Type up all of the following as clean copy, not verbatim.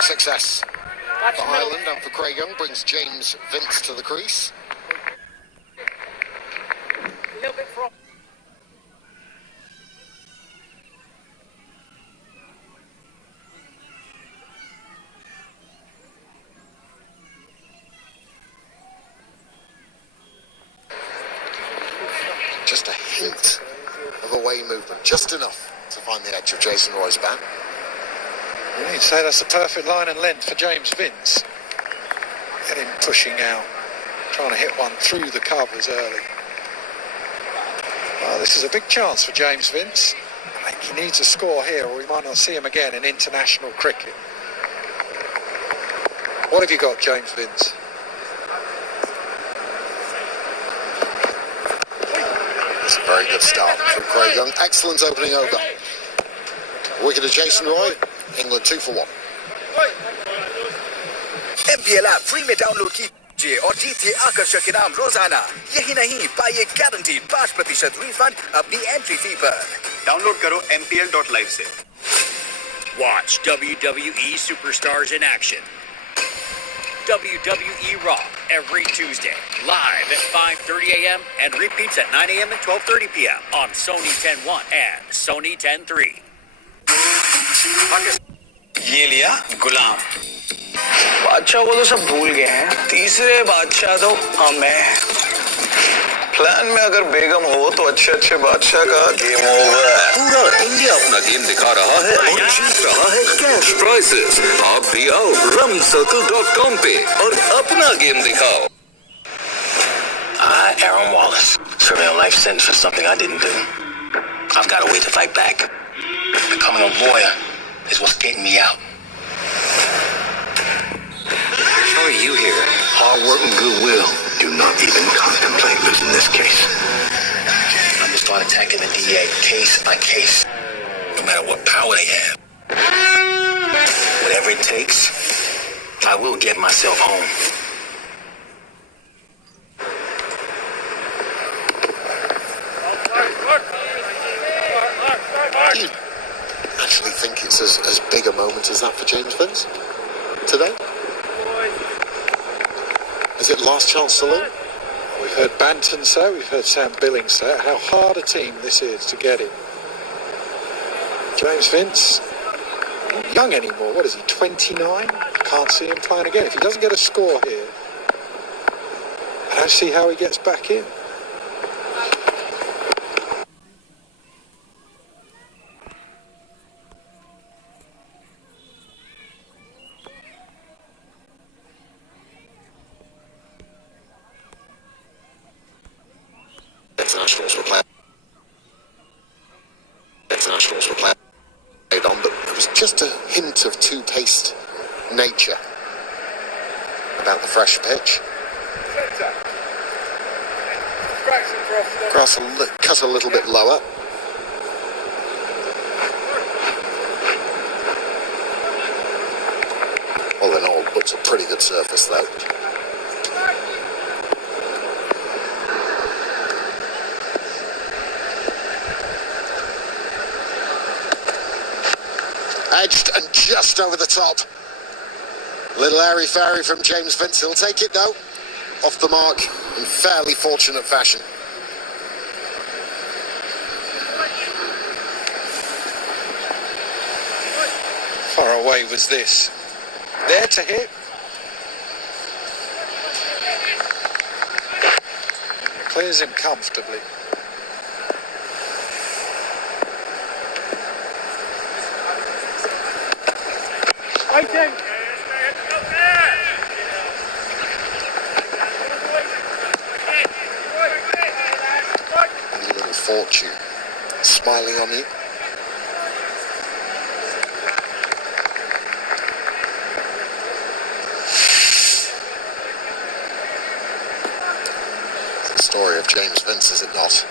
Early success for Ireland and for Craig Young brings James Vince to the crease. A little bit from. Just a hint of away movement, just enough to find the edge of Jason Roy's bat. You'd say that's the perfect line and length for James Vince. Get him pushing out, trying to hit one through the covers early. Well, this is a big chance for James Vince. I think he needs a score here or we might not see him again in international cricket. What have you got, James Vince? It's a very good start from Craig Young. Excellent opening over. Wicket of Jason Roy. England 2 for 1. MPL app free में download कीजिए और जीतिए आकर्षक इनाम रोजाना। यही नहीं, पाइए guaranteed 5% refund अपनी एंट्री फी पर। डाउनलोड करो mpl.live से। Watch WWE Superstars in action. WWE Raw every Tuesday, live at 5:30 a.m. and repeats at 9 a.m. and 12:30 p.m. on Sony 10.1 and Sony 10.3. ये लिया गुलाम। बादशाह को तो सब भूल गए हैं, तीसरे बादशाह तो हम हैं। प्लान में अगर बेगम हो तो अच्छे अच्छे बादशाह का गेम ओवर। पूरा इंडिया अपना गेम दिखा रहा है और जीत रहा है कैश प्राइजेस। आप भी आओ rumcircle.com पे और अपना गेम दिखाओ। Aaron Wallace, serving a life sentence for something I didn't do. I've got a way to fight back. Becoming a lawyer is what's getting me out. How are you here? Hard work and goodwill. Do not even contemplate losing this case. I'm gonna start attacking the DA case by case, no matter what power they have. Whatever it takes, I will get myself home. Do you actually think it's as big a moment as that for James Vince today? Is it last chance saloon? We've heard Banton say, we've heard Sam Billings say how hard a team this is to get in. James Vince, not young anymore, what is he, 29? Can't see him playing again. If he doesn't get a score here, I don't see how he gets back in. Internationals were played on, but there was just a hint of two-paced nature about the fresh pitch. Grass cut a little bit lower. All in all, looks a pretty good surface though. Edged and just over the top. Little airy-fairy from James Vince. He'll take it though. Off the mark in fairly fortunate fashion. Far away was this. There to hit. Clears him comfortably. Any little fortune smiling on you. It's the story of James Vince, is it not?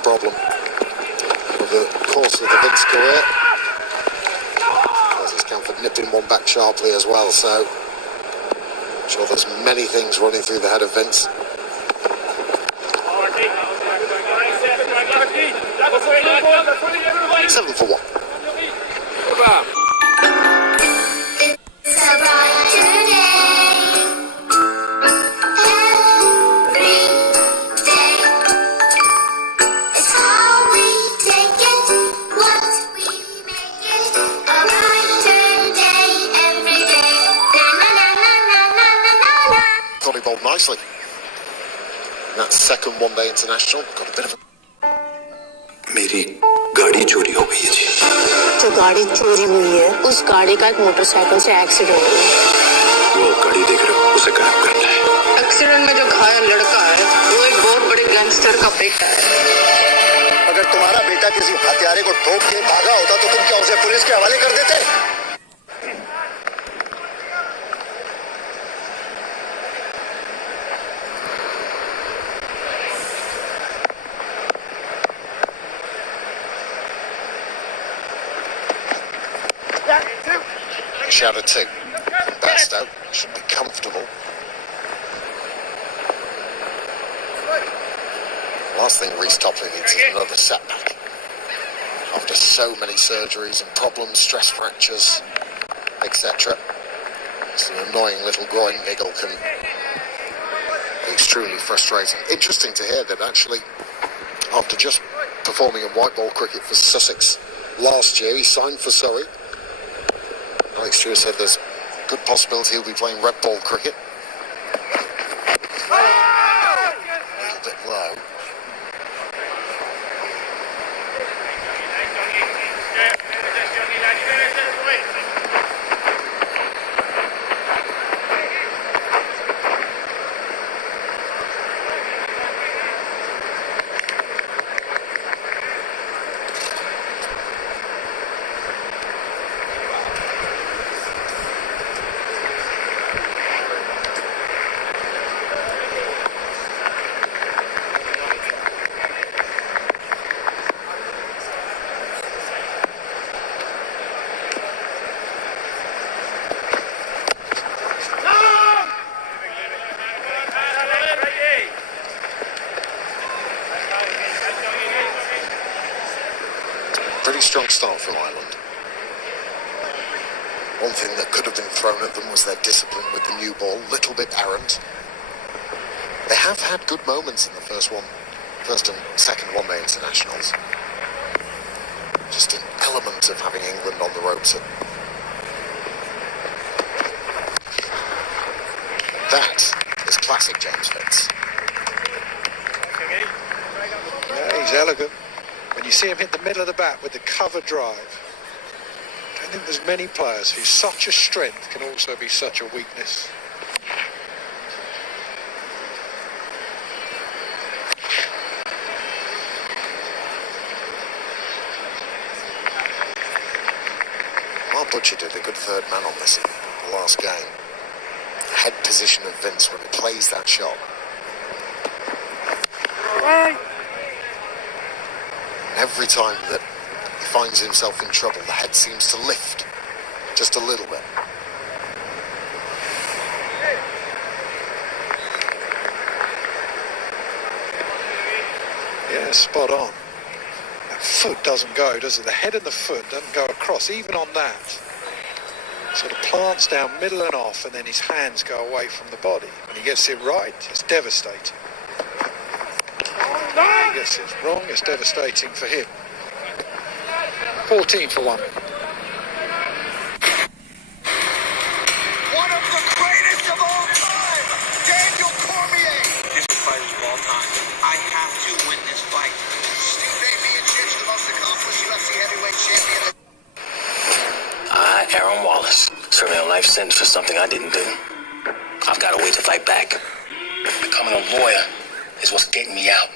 the problem of the course of the Vince career. There's Camford nipping one back sharply as well, so I'm sure there's many things running through the head of Vince. 7 for 1. It's a brighter day. Every day. It's how we take it, what we make it. A brighter day every day. Na na na na na na na na na. Thought he bowled nicely. And that second one-day international got a bit of a... मेरी गाड़ी चोरी हो गई है जी। जो गाड़ी चोरी हुई है उस गाड़ी का एक मोटरसाइकिल से एक्सीडेंट हुआ। वो गाड़ी देख रहे हो, उसे गायब करना है। एक्सीडेंट में जो घायल लड़का है वो एक बहुत बड़े गैंगस्टर का बेटा है। अगर तुम्हारा बेटा किसी हत्यारे को ठोक के भागा होता तो तुम क्या उसे पुलिस के हवाले कर देते? Shadow 2. Bairstow should be comfortable. Last thing Reece Topley needs is another setback. After so many surgeries and problems, stress fractures, etc. It's an annoying little groin niggle can be extremely frustrating. Interesting to hear that actually, after just performing in white ball cricket for Sussex last year, he signed for Surrey. Alex Stewart said there's a good possibility he'll be playing red ball cricket. A little bit low. Pretty strong start from Ireland. One thing that could have been thrown at them was their discipline with the new ball, little bit errant. They have had good moments in the first and second one-day internationals. Just an element of having England on the ropes. That is classic James Fitz. Yeah, he's elegant. When you see him hit the middle of the bat with the cover drive, I don't think there's many players whose such a strength can also be such a weakness. Mark Butcher did a good third man on this in the last game. The head position of Vince when he plays that shot. Every time that he finds himself in trouble, the head seems to lift just a little bit. Yeah, spot on. That foot doesn't go, does it? The head and the foot doesn't go across, even on that. Sort of plants down middle and off, and then his hands go away from the body. When he gets it right, it's devastating. When he gets it wrong, it's devastating for him. 14 for 1. One of the greatest of all time, Daniel Cormier. This fight is of all time. I have to win this fight. Steve Miocic, the most accomplished UFC heavyweight champion. Aaron Wallace, serving a life sentence for something I didn't do. I've got a way to fight back. Becoming a lawyer is what's getting me out.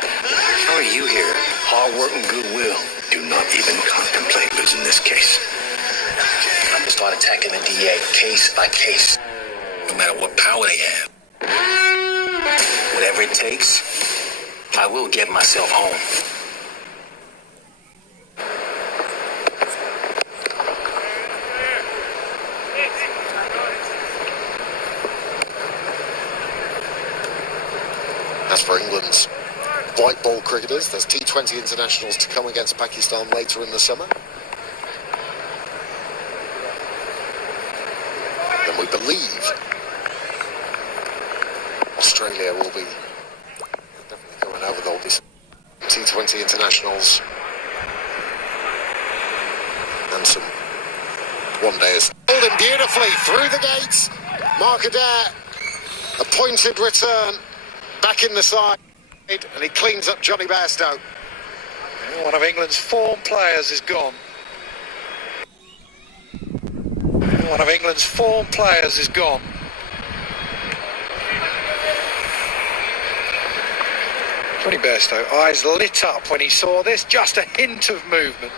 How are you here? Hard work and goodwill. Do not even contemplate losing this case. I'm gonna start attacking the DA case by case, no matter what power they have. Whatever it takes, will get myself home. As for England's white ball cricketers, there's T20 internationals to come against Pakistan later in the summer. Then we believe Australia will be definitely going over. There'll be some T20 internationals and some one-dayers. Pulled him beautifully through the gates. Mark Adair, a pointed return, back in the side, and he cleans up Johnny Bairstow. One of England's form players is gone. One of England's form players is gone. Johnny Bairstow, eyes lit up when he saw this. Just a hint of movement,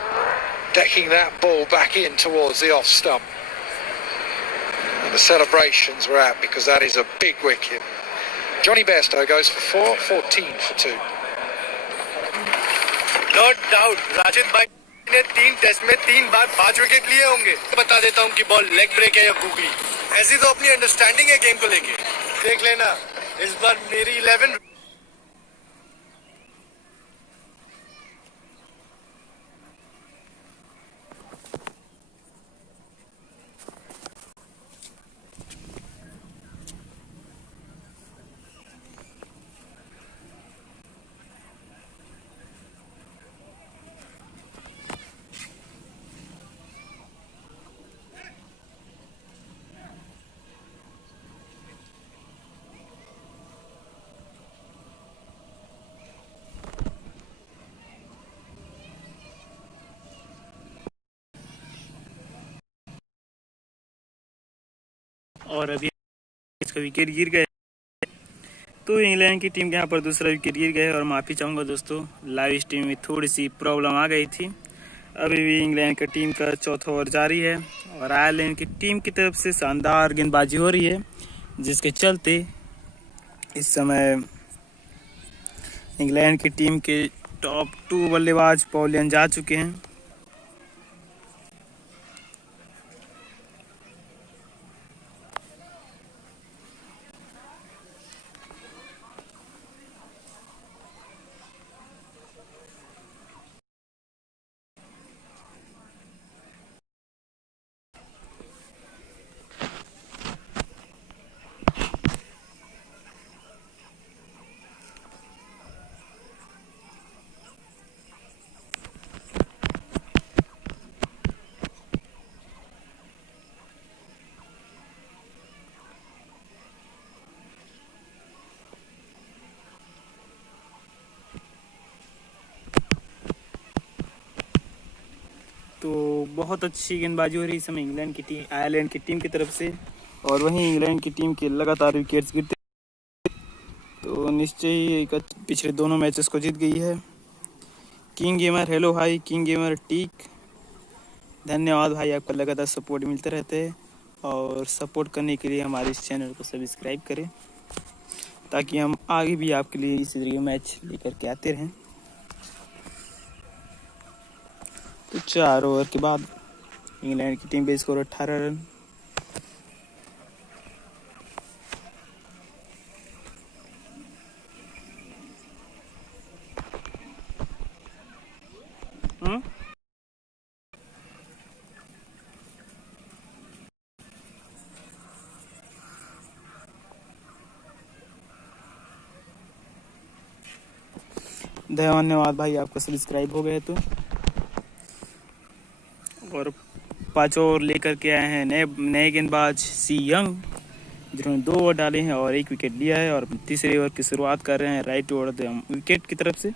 decking that ball back in towards the off stump. And the celebrations were out because that is a big wicket. Johnny Bairstow goes for 14 for 2. No doubt, Rajit bhai ने 3 test में 3 बार 5 wicket लिए होंगे। बता देता हूं कि ball leg break है या गूगली। ऐसी तो अपनी अंडरस्टैंडिंग है गेम को लेके। देख लेना, इस बार मेरी 11 और अभी इसका विकेट गिर गए, तो इंग्लैंड की टीम के यहाँ पर दूसरा विकेट गिर गए। और माफ़ी चाहूँगा दोस्तों, लाइव स्ट्रीम में थोड़ी सी प्रॉब्लम आ गई थी। अभी भी इंग्लैंड की टीम का चौथा ओवर जारी है और आयरलैंड की टीम की तरफ से शानदार गेंदबाजी हो रही है, जिसके चलते इस समय इंग्लैंड की टीम के टॉप 2 बल्लेबाज पवेलियन जा चुके हैं। तो बहुत अच्छी गेंदबाजी हो रही है इस समय इंग्लैंड की टीम, आयरलैंड की टीम की तरफ से। और वहीं इंग्लैंड की टीम के लगातार विकेट्स गिरते, तो निश्चय ही पिछले दोनों मैचेस को जीत गई है। किंग गेमर, हेलो भाई किंग गेमर टीक, धन्यवाद भाई, आपका लगातार सपोर्ट मिलते रहते हैं। और सपोर्ट करने के लिए हमारे इस चैनल को सब्सक्राइब करें, ताकि हम आगे भी आपके लिए इसी तरीके मैच लेकर के आते रहें। तो 4 ओवर के बाद इंग्लैंड की टीम पे स्कोर 18 रन। धन्यवाद भाई, आपका सब्सक्राइब हो गए। तो और 5 ओवर लेकर के आए हैं नए गेंदबाज सी यंग, जिन्होंने 2 ओवर डाले हैं और 1 विकेट लिया है। और तीसरे ओवर की शुरुआत कर रहे हैं राइट ओवर विकेट की तरफ से।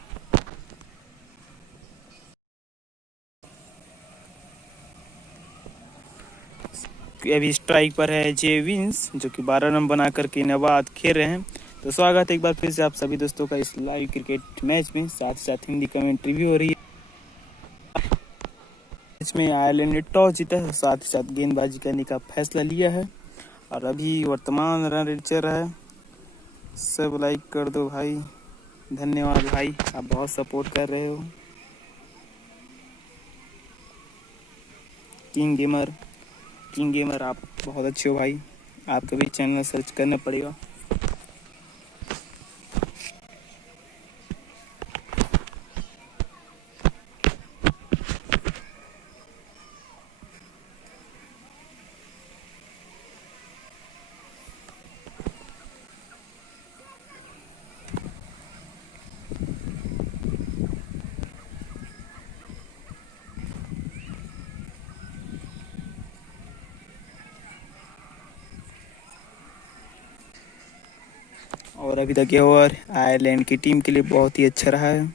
अभी स्ट्राइक पर है जे विंस, जो कि 12 रन बना करके नवाद खेल रहे हैं। तो स्वागत है एक बार फिर से आप सभी दोस्तों का इस लाइव क्रिकेट मैच में। साथ ही साथ हिंदी कमेंट्री भी हो रही है। इसमें आयरलैंड ने टॉस जीता है, साथ ही साथ गेंदबाजी करने का फैसला लिया है। और अभी वर्तमान रन रेट चल रहा है। सब लाइक कर दो भाई। धन्यवाद भाई, आप बहुत सपोर्ट कर रहे हो। किंग गेमर आप बहुत अच्छे हो भाई, आपका भी चैनल सर्च करना पड़ेगा। और अभी तक ये ओवर आयरलैंड की टीम के लिए बहुत ही अच्छा रहा है।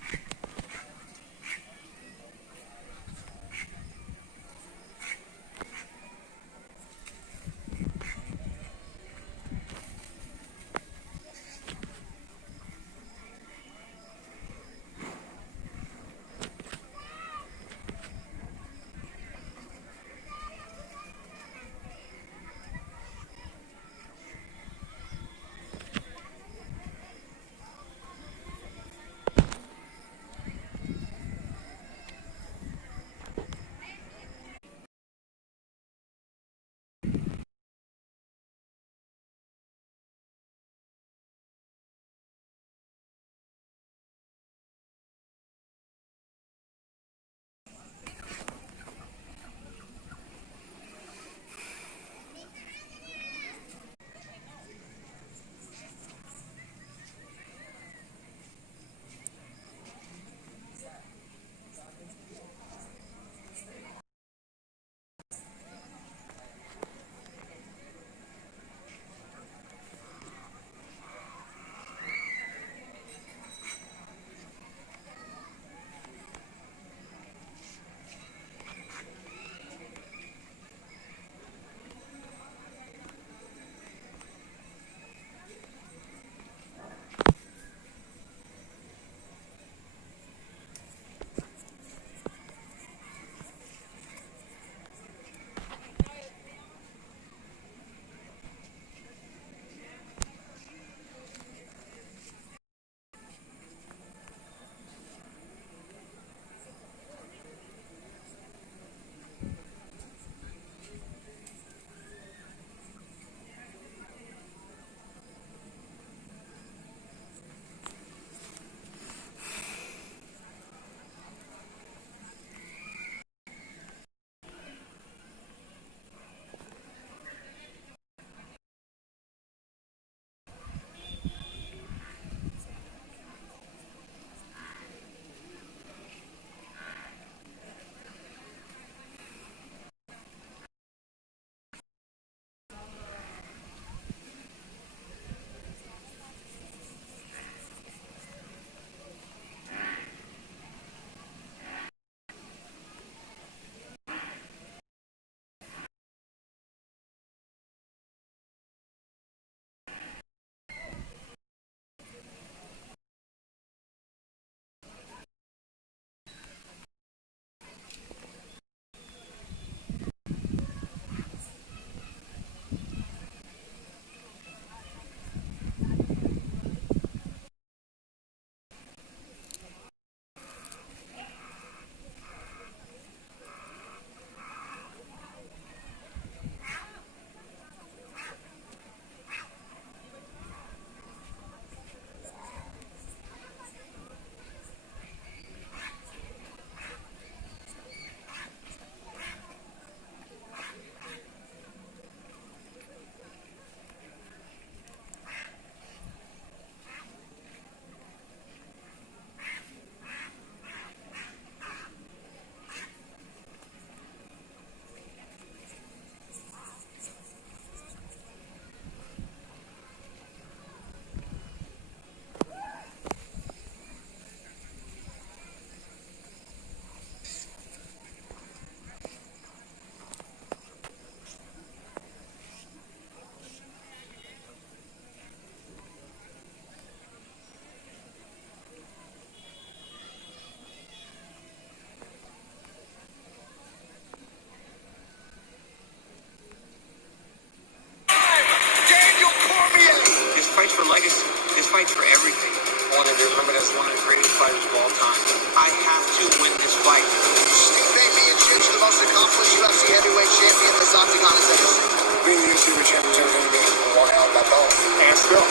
fighters of all time. I have to win this fight. Steve Miocic's the most accomplished UFC heavyweight champion this octagon has ever seen. Being UFC champion is going to be one hell of a belt. And still.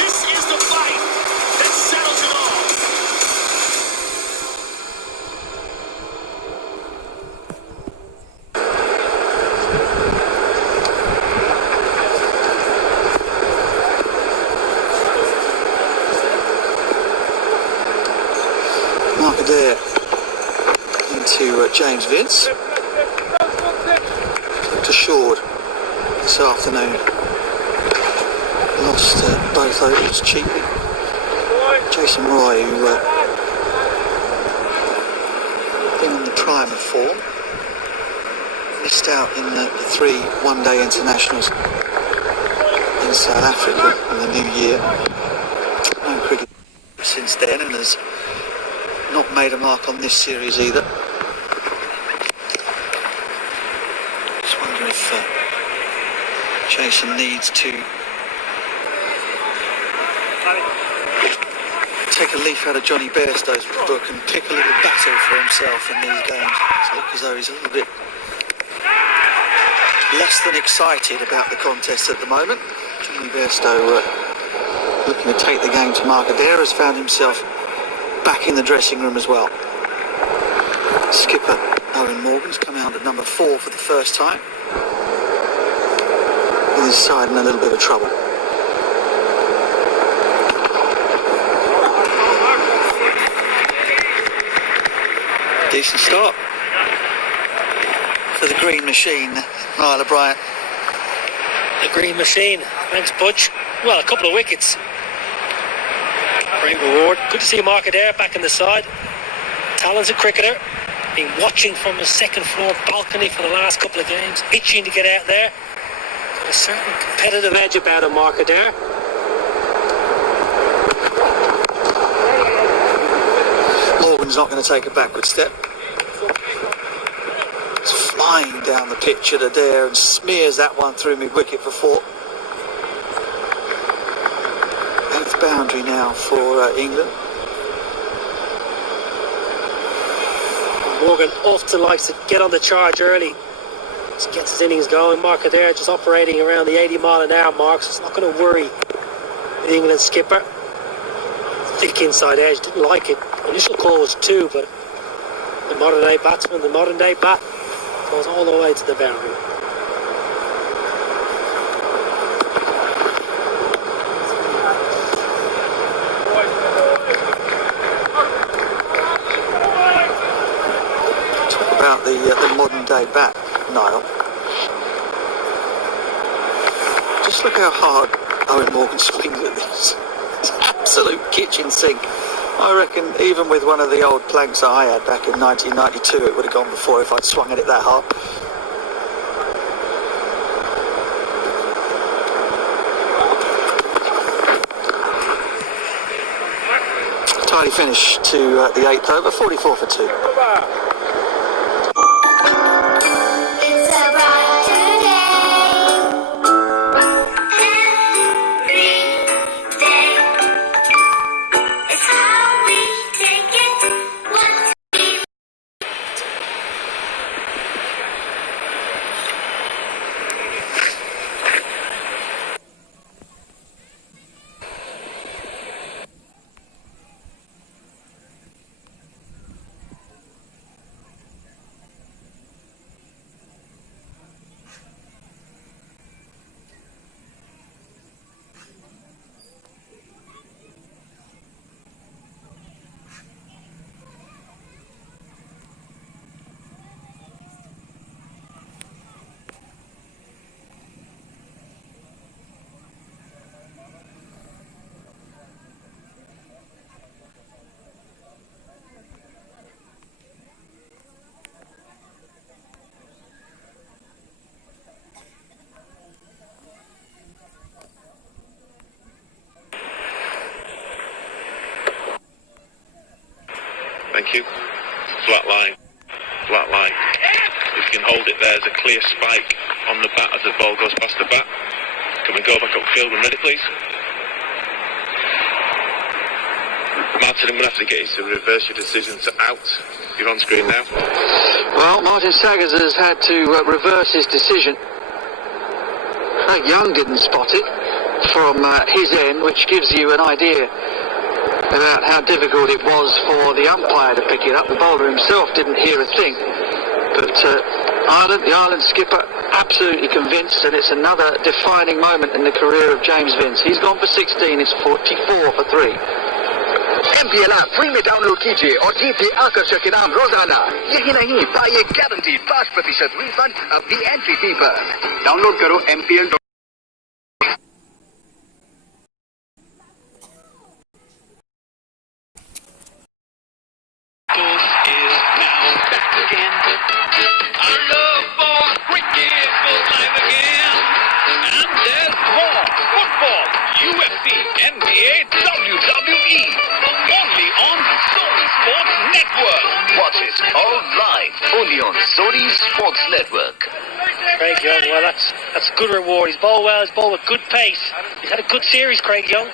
This is the fight that settles it all. Mark Adair into James Vince. Looked assured this afternoon. Lost both overs cheaply. Jason Roy, who been in the prime of form, missed out in the 3 one-day internationals in South Africa in the new year. No cricket since then, and has not made a mark on this series either. Just wonder if Jason needs to take a leaf out of Johnny Bairstow's book and pick a little battle for himself in these games. It's look as though he's a little bit less than excited about the contest at the moment. Johnny Bairstow looking to take the game to Mark Adair has found himself back in the dressing room as well. Skipper Owen Morgan's come out at number 4 for the first time, with his side in a little bit of trouble. Decent start for the Green Machine, Niall O'Brien. The Green Machine, thanks Butch. Well, a couple of wickets. Great reward. Good to see Mark Adair back in the side. Talented cricketer. Been watching from the second floor balcony for the last couple of games. Itching to get out there. Got a certain competitive edge about him, Mark Adair. Morgan's not going to take a backward step. It's flying down the pitch at Adair and smears that one through mid-wicket for 4. 8th boundary now for England. Morgan often likes to get on the charge early. Just gets his innings going. Mark Adair just operating around the 80-mile-an-hour mark, so it's not going to worry the England skipper. Thick inside edge, didn't like it. Initial call was 2, but the modern-day batsman, the modern-day bat, goes all the way to the boundary. Talk about the modern-day bat, Niall. Just look how hard Owen Morgan swings at this. It's absolute kitchen sink. I reckon even with one of the old planks that I had back in 1992, it would have gone before if I'd swung at it that hard. Tidy finish to the 8th over, 44 for 2. It's a brighter day. Every day. It's how we take it. What we Thank you. Flat line. Flat line. If you can hold it there, there's a clear spike on the bat as the ball goes past the bat. Can we go back upfield when ready, please? Martin, I'm going to have to get you to reverse your decision to out. You're on screen now. Well, Martin Saggers has had to reverse his decision. Craig Young didn't spot it from his end, which gives you an idea about how difficult it was for the umpire to pick it up. The bowler himself didn't hear a thing. But the Ireland skipper, absolutely convinced, and it's another defining moment in the career of James Vince. He's gone for 16, it's 44 for 3. MPL app free में download कीजिए और जीतिए आकर्षक इनाम रोजाना। यही नहीं, पाइए guaranteed 5% refund अपनी एंट्री फी पर। डाउनलोड करो MPL. UFC, NBA, WWE, only on Sony Sports Network. Watch it all live, only on Sony Sports Network. Craig Young, well, that's a good reward. He's bowled well, he's bowled with good pace. He's had a good series, Craig Young.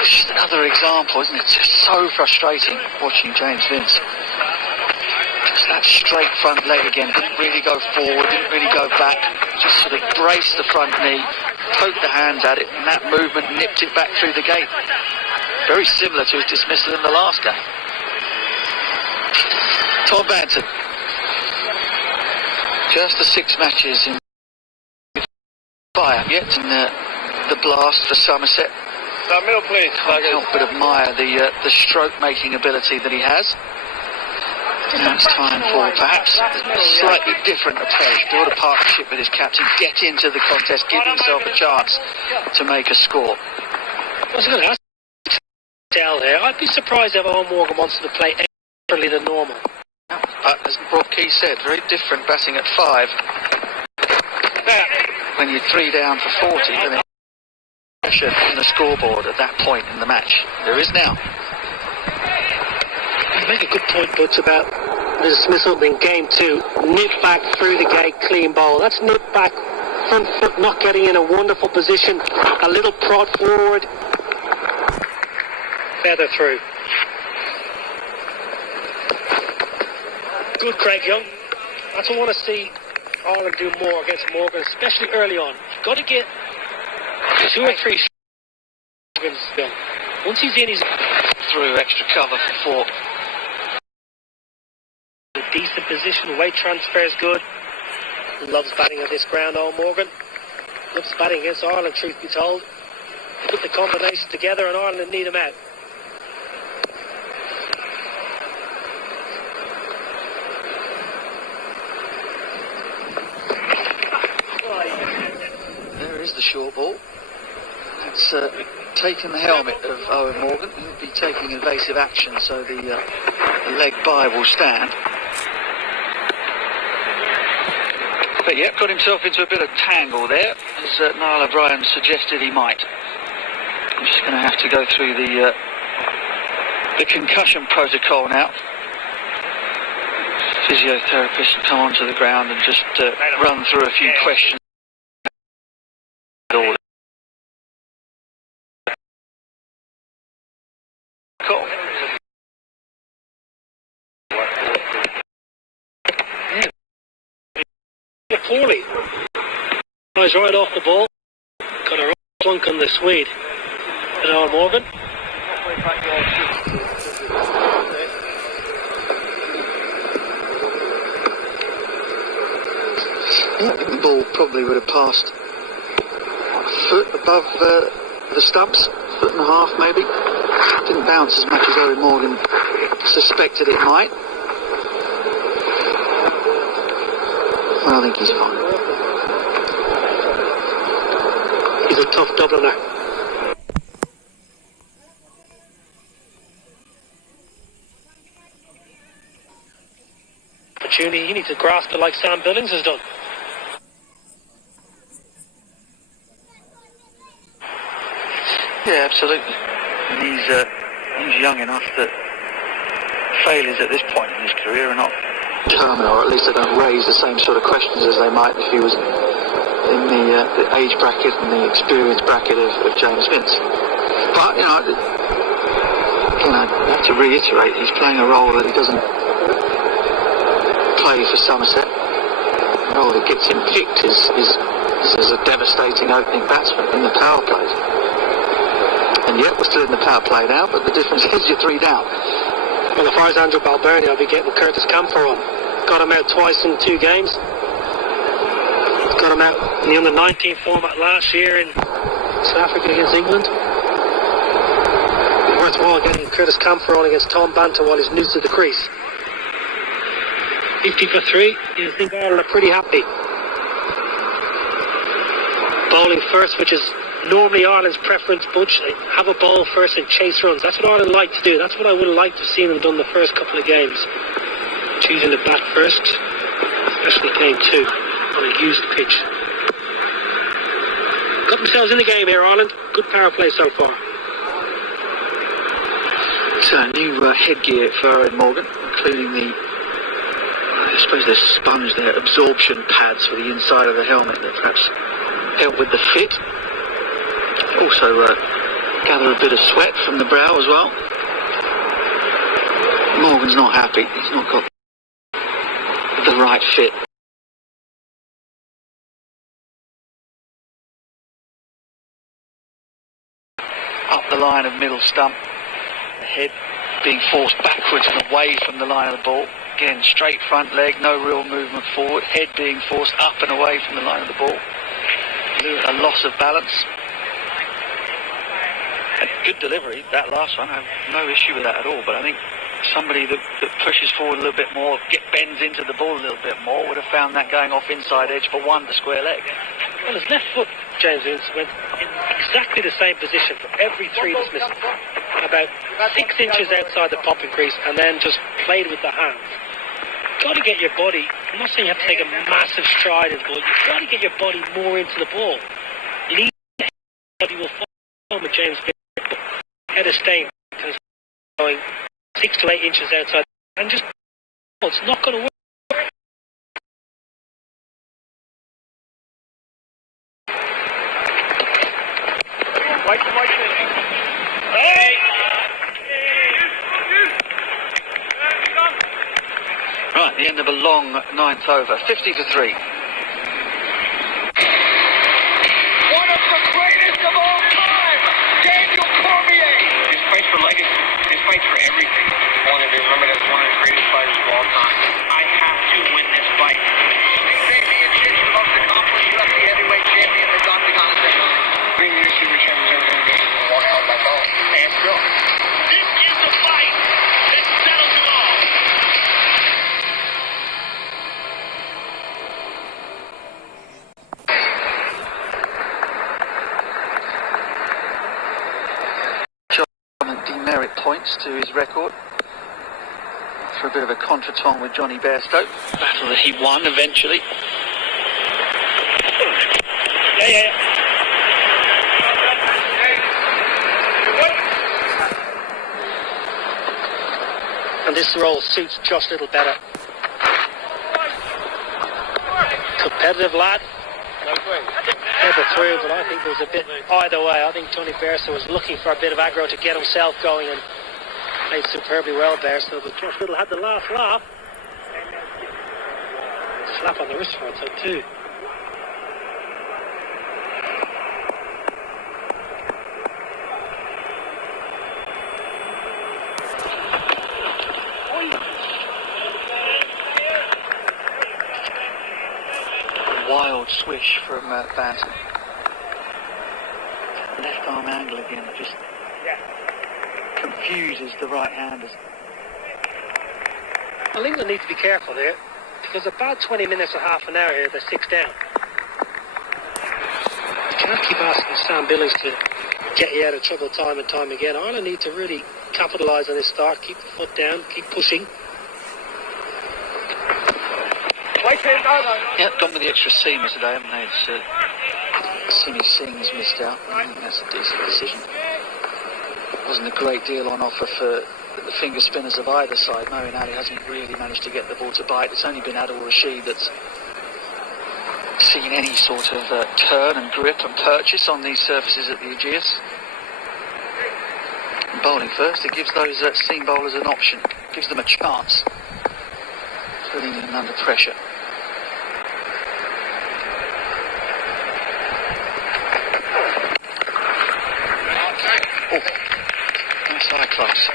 It's just another example, isn't it? It's just so frustrating watching James Vince. Just that straight front leg again, didn't really go forward, didn't really go back, just sort of braced the front knee, poked the hands at it, and that movement nipped it back through the gate. Very similar to his dismissal in the last game. Tom Banton. Just the 6 matches in fire, yet in the blast for Somerset. Middle, please. Can't help but admire the stroke-making ability that he has. Now it's time for perhaps a slightly different approach. Build a partnership with his captain, get into the contest, give himself a chance to make a score. I was going to ask Dell there. I'd be surprised if Owen Morgan wants to play differently than normal. But as Brock Key said, very different batting at 5. When you're 3 down for 40, then there's pressure on the scoreboard at that point in the match. There is now. You make a good point, Butch, about the dismissal in game 2. Nip back through the gate, clean bowl. That's nip back, front foot not getting in a wonderful position. A little prod forward. Feather through. Good, Craig Young. That's what I want to see Ireland do more against Morgan, especially early on. You've got to get 2 or 3 Morgan's done. Once he's in, he's through extra cover for 4. A decent position, weight transfer is good. Loves batting on this ground, Owen Morgan. Loves batting against Ireland, truth be told. Put the combination together and Ireland need him out. There is the short ball. That's taken the helmet of Owen Morgan. He'll be taking evasive action, so the leg by will stand. But yeah, got himself into a bit of tangle there, as Niall O'Brien suggested he might. I'm just going to have to go through the concussion protocol now. Physiotherapist will come onto the ground and just run through a few questions. Poorly. Goes right off the ball. Got a right plunk on the Swede. And Owen Morgan. Yeah, the ball probably would have passed a foot above the stumps, 1.5 foot maybe. Didn't bounce as much as Owen Morgan suspected it might. Well, I think he's fine. He's a tough Dubliner. Opportunity, he needs to grasp it like Sam Billings has done. Yeah, absolutely. And he's young enough that failures at this point in his career are not terminal, or at least they don't raise the same sort of questions as they might if he was in the age bracket and the experience bracket of James Vince. But, you know, I have to reiterate, he's playing a role that he doesn't play for Somerset. The role that gets him picked is as a devastating opening batsman in the power play. And yet we're still in the power play now, but the difference is you're 3 down. Well, if I was Andrew Balbirnie, I'll be getting Curtis Camphor on. Got him out twice in 2 games. Got him out in the under-19 format last year in South Africa against England. Worthwhile getting Curtis Camphor on against Tom Banter while he's new to the crease. 50 for 3. You think Ireland are pretty happy. Bowling first, which is normally Ireland's preference, Butch. They have a bowl first and chase runs. That's what Ireland like to do. That's what I would have liked to have seen them done the first couple of games. Choosing the bat first, especially game 2 on a used pitch. Got themselves in the game here, Ireland. Good power play so far. So new headgear for Aaron Morgan, including the, I suppose they're sponge, they're absorption pads for the inside of the helmet that perhaps help with the fit. Also gather a bit of sweat from the brow as well. Morgan's not happy, he's not got the right fit. Up the line of middle stump, the head being forced backwards and away from the line of the ball. Again, straight front leg, no real movement forward, head being forced up and away from the line of the ball. A loss of balance. A good delivery, that last one, I have no issue with that at all, but I think somebody that pushes forward a little bit more, bends into the ball a little bit more, would have found that going off inside edge for 1 to square leg. Well, his left foot, James Vince, went in exactly the same position for every 3 dismissals. About 6 inches outside the popping crease, and then just played with the hands. You've got to get your body, I'm not saying you have to take a massive stride in the ball, you've got to get your body more into the ball. You need the body will follow with James Vince, but head is staying going 6 to 8 inches outside, and just, it's not going to work. Right, the end of a long 9th over, 50 for 3. One of the greatest of all time, Daniel Cormier. His fight for legacy, his fight for everything. I want to be remembered as one of the greatest fighters of all time. I have to win this fight. Xavier Chin, the most accomplished UFC heavyweight champion that's octagon has ever. Being the UFC champion has ever been. Walk out my bone. And go. This is the fight that settles it all. Demerit points to his record for a bit of a contretemps with Johnny Bairstow. Battle that he won eventually. Yeah. And this role suits Josh Little better. Competitive lad. Never through, but I think there was a bit either way. I think Johnny Bairstow was looking for a bit of aggro to get himself going and played superbly well, Bairstow, but Josh Little had the last laugh. Slap on the wrist for it, so too. Wild swish from Banton. Left arm angle again, just confuses the right-handers. Well, England need to be careful here, because about 20 minutes or half an hour here, they're 6 down. You can't keep asking Sam Billings to get you out of trouble time and time again. Ireland need to really capitalise on this start, keep the foot down, keep pushing. Yeah, gone with the extra seamer today, haven't they? Simi Singh's missed out. I think that's a decent decision. Wasn't a great deal on offer for the finger spinners of either side. Marion Ali hasn't really managed to get the ball to bite. It's only been Adil Rashid that's seen any sort of turn and grip and purchase on these surfaces at the Aegeus. Bowling first, it gives those seam bowlers an option, gives them a chance, putting them under pressure. Oh, that's high class.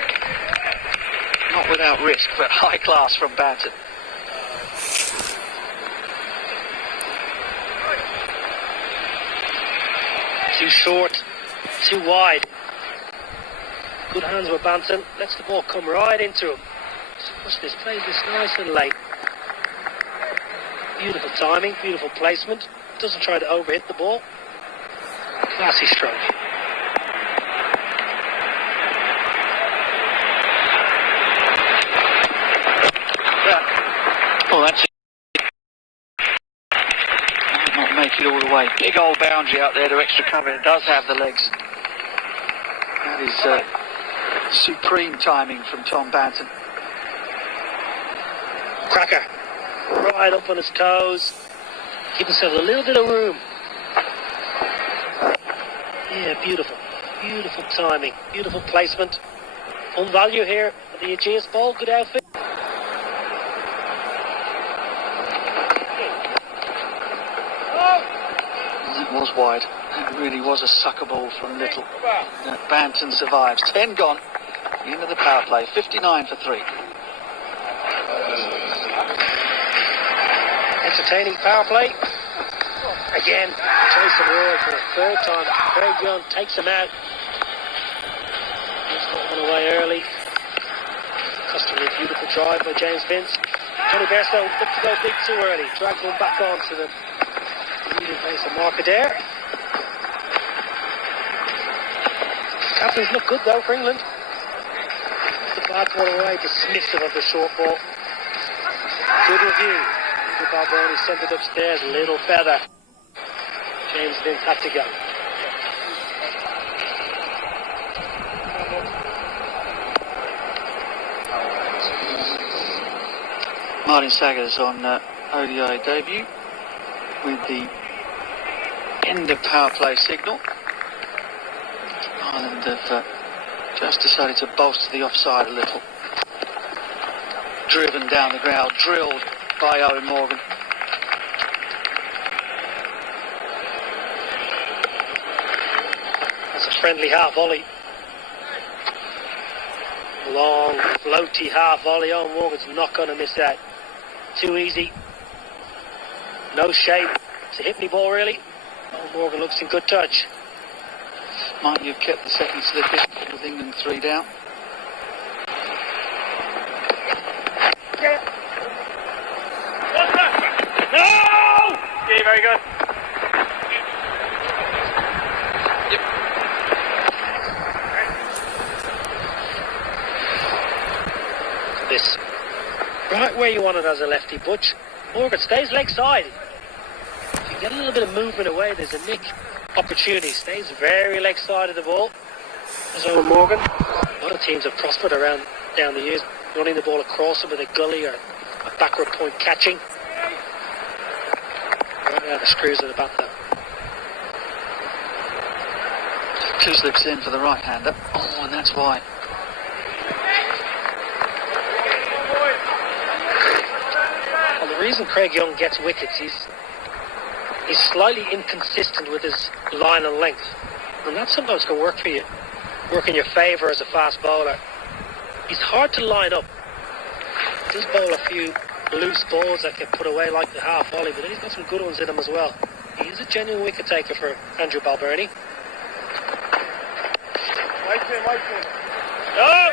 Not without risk, but high class from Banton. Too short, too wide. Good hands with Banton. Lets the ball come right into him. Watch this, plays this nice and late. Beautiful timing, beautiful placement. Doesn't try to overhit the ball. Classy stroke. Yeah. Oh, that's it. Might not make it all the way. Big old boundary out there to extra cover. It does have the legs. That is supreme timing from Tom Banton. Cracker. Right up on his toes. Give himself a little bit of room. Yeah, beautiful. Beautiful timing. Beautiful placement. Full value here for the Aegeus ball. Good outfit. That was wide. That really was a sucker ball from Little. Banton survives. 10 gone. Into the power play. 59 for 3. Entertaining power play. Again, Jason Ward for the third time. Craig Young takes him out. He's got one away early. Customary beautiful drive by James Vince. Johnny Bairstow looked to go big too early. Dragged one back on to the leading pace of Markadere. Captains look good though for England. The bad ball away, dismissive of the short ball. Good review. Balboni sent it upstairs, little feather. James Vince had to go. Martin Saggers on ODI debut with the end of power play signal. Ireland have just decided to bolster the offside a little. Driven down the ground, drilled by Owen Morgan. That's a friendly half volley. Long, floaty half volley. Owen Morgan's not going to miss that. Too easy. No shape. It's a hit-me ball, really. Owen Morgan looks in good touch. Might you have kept the second slip in with England 3 down? No! Yeah, very good. Yep. This. Right where you want it as a lefty, Butch. Morgan stays leg side. If you get a little bit of movement away, there's a nick opportunity. Stays very leg side of the ball. There's Owen Morgan. A lot of teams have prospered down the years, running the ball across it with a gully or a backward point catching. Right out the screws of the bat though. 2 slips in for the right-hander. Oh, and that's why. Well, the reason Craig Young gets wickets, he's slightly inconsistent with his line and length. And that sometimes can work for you. Work in your favour as a fast bowler. He's hard to line up. He does bowl a few loose balls that get put away like the half volley, but he's got some good ones in him as well. He is a genuine wicket taker for Andrew Balbirnie. Oh!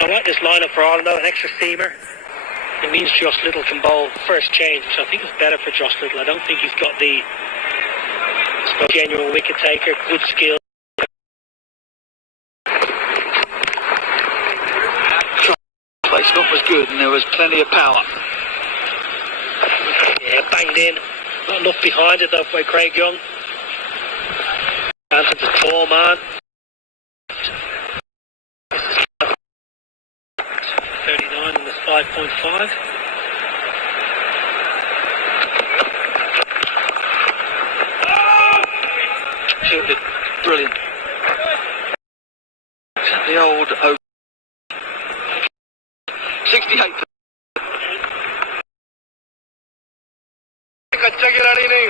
I like this lineup for Ireland though, an extra seamer. It means Josh Little can bowl first change, which I think is better for Josh Little. I don't think he's got the genuine wicket taker, good skill. Placement was good and there was plenty of power. Yeah, banged in. Not enough behind it though by Craig Young. Banton's a tall man. 39 and it's 5.5. the old